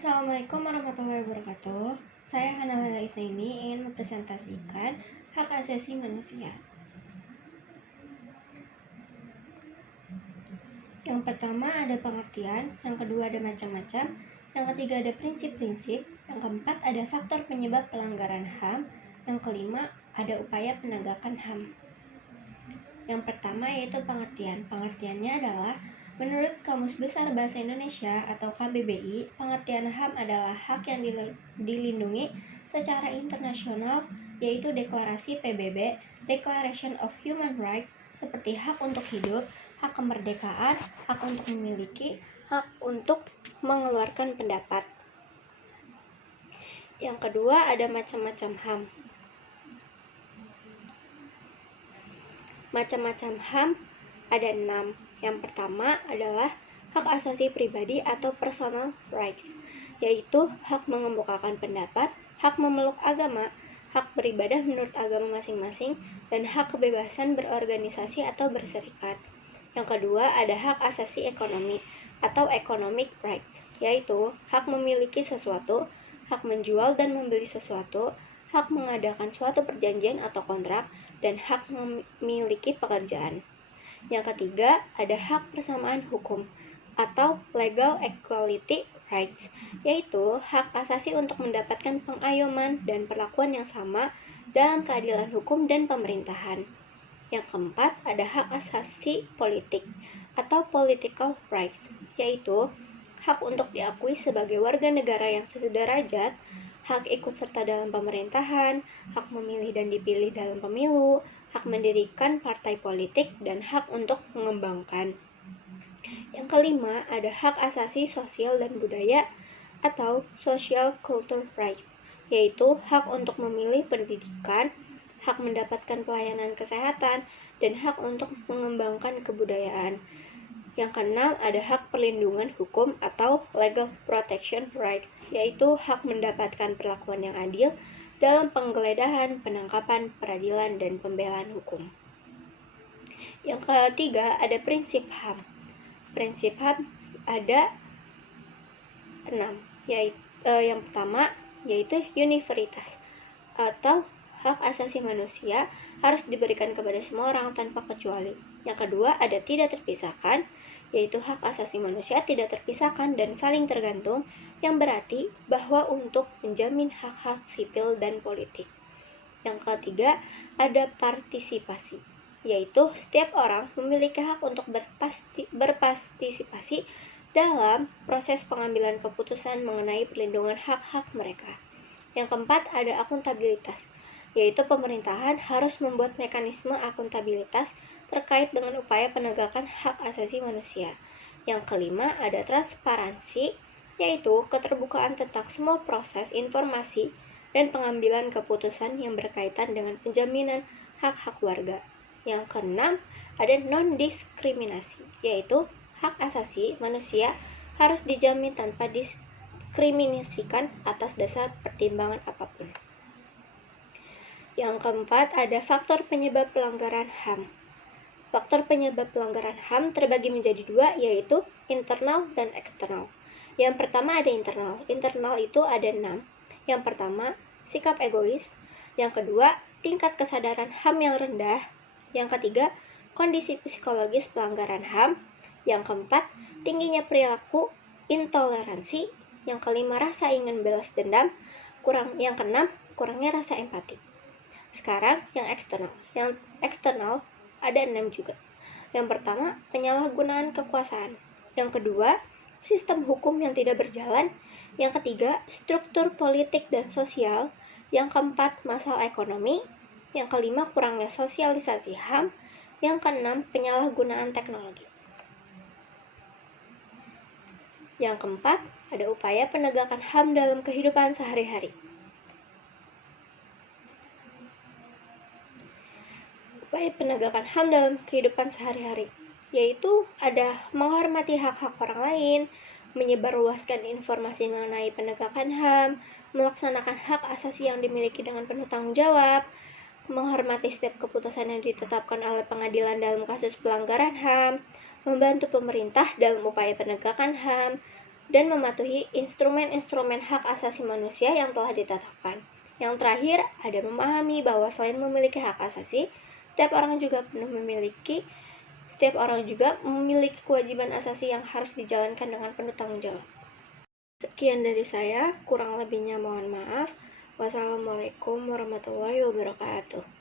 Assalamualaikum warahmatullahi wabarakatuh. Saya Hanalala Isnaini ingin mempresentasikan hak asasi manusia. Yang pertama ada pengertian, yang kedua ada macam-macam, yang ketiga ada prinsip-prinsip, yang keempat ada faktor penyebab pelanggaran HAM, yang kelima ada upaya penegakan HAM. Yang pertama yaitu pengertian. Pengertiannya adalah menurut Kamus Besar Bahasa Indonesia atau KBBI, pengertian HAM adalah hak yang dilindungi secara internasional, yaitu deklarasi PBB, Declaration of Human Rights, seperti hak untuk hidup, hak kemerdekaan, hak untuk memiliki, hak untuk mengeluarkan pendapat. Yang kedua ada macam-macam HAM. Macam-macam HAM ada 6. Yang pertama adalah hak asasi pribadi atau personal rights, yaitu hak mengemukakan pendapat, hak memeluk agama, hak beribadah menurut agama masing-masing, dan hak kebebasan berorganisasi atau berserikat. Yang kedua ada hak asasi ekonomi atau economic rights, yaitu hak memiliki sesuatu, hak menjual dan membeli sesuatu, hak mengadakan suatu perjanjian atau kontrak, dan hak memiliki pekerjaan. Yang ketiga, ada hak persamaan hukum atau legal equality rights, yaitu hak asasi untuk mendapatkan pengayoman dan perlakuan yang sama dalam keadilan hukum dan pemerintahan. Yang keempat, ada hak asasi politik atau political rights, yaitu hak untuk diakui sebagai warga negara yang sederajat, hak ikut serta dalam pemerintahan, hak memilih dan dipilih dalam pemilu, hak mendirikan partai politik, dan hak untuk mengembangkan. Yang kelima, ada hak asasi sosial dan budaya atau social culture rights, yaitu hak untuk memilih pendidikan, hak mendapatkan pelayanan kesehatan, dan hak untuk mengembangkan kebudayaan. Yang keenam, ada hak perlindungan hukum atau legal protection rights, yaitu hak mendapatkan perlakuan yang adil dalam penggeledahan, penangkapan, peradilan, dan pembelaan hukum. Yang ketiga, ada prinsip HAM. Prinsip HAM ada 6, yaitu yang pertama yaitu universalitas atau hak asasi manusia harus diberikan kepada semua orang tanpa kecuali. Yang kedua ada tidak terpisahkan, yaitu hak asasi manusia tidak terpisahkan dan saling tergantung, yang berarti bahwa untuk menjamin hak-hak sipil dan politik. Yang ketiga ada partisipasi, yaitu setiap orang memiliki hak untuk berpartisipasi dalam proses pengambilan keputusan mengenai perlindungan hak-hak mereka. Yang keempat ada akuntabilitas, yaitu pemerintahan harus membuat mekanisme akuntabilitas terkait dengan upaya penegakan hak asasi manusia. Yang kelima ada transparansi, yaitu keterbukaan tentang semua proses informasi dan pengambilan keputusan yang berkaitan dengan penjaminan hak-hak warga. Yang keenam ada non-diskriminasi, yaitu hak asasi manusia harus dijamin tanpa diskriminasikan atas dasar pertimbangan apapun. Yang keempat ada faktor penyebab pelanggaran HAM. Faktor penyebab pelanggaran HAM terbagi menjadi 2, yaitu internal dan eksternal. Yang pertama ada internal. Internal itu ada 6. Yang pertama, sikap egois. Yang kedua, tingkat kesadaran HAM yang rendah. Yang ketiga, kondisi psikologis pelanggaran HAM. Yang keempat, tingginya perilaku intoleransi. Yang kelima, rasa ingin balas dendam. Yang keenam, kurangnya rasa empati. Sekarang yang eksternal. Yang eksternal ada 6 juga. Yang pertama, penyalahgunaan kekuasaan. Yang kedua, sistem hukum yang tidak berjalan. Yang ketiga, struktur politik dan sosial. Yang keempat, masalah ekonomi. Yang kelima, kurangnya sosialisasi HAM. Yang keenam, penyalahgunaan teknologi. Yang keempat, ada upaya penegakan HAM dalam kehidupan sehari-hari. Upaya penegakan HAM dalam kehidupan sehari-hari, yaitu ada menghormati hak-hak orang lain, menyebarluaskan informasi mengenai penegakan HAM, melaksanakan hak asasi yang dimiliki dengan penuh tanggung jawab, menghormati setiap keputusan yang ditetapkan oleh pengadilan dalam kasus pelanggaran HAM, membantu pemerintah dalam upaya penegakan HAM, dan mematuhi instrumen-instrumen hak asasi manusia yang telah ditetapkan. Yang terakhir, ada memahami bahwa selain memiliki hak asasi, setiap orang juga memiliki kewajiban asasi yang harus dijalankan dengan penuh tanggung jawab. Sekian dari saya, kurang lebihnya mohon maaf. Wassalamualaikum warahmatullahi wabarakatuh.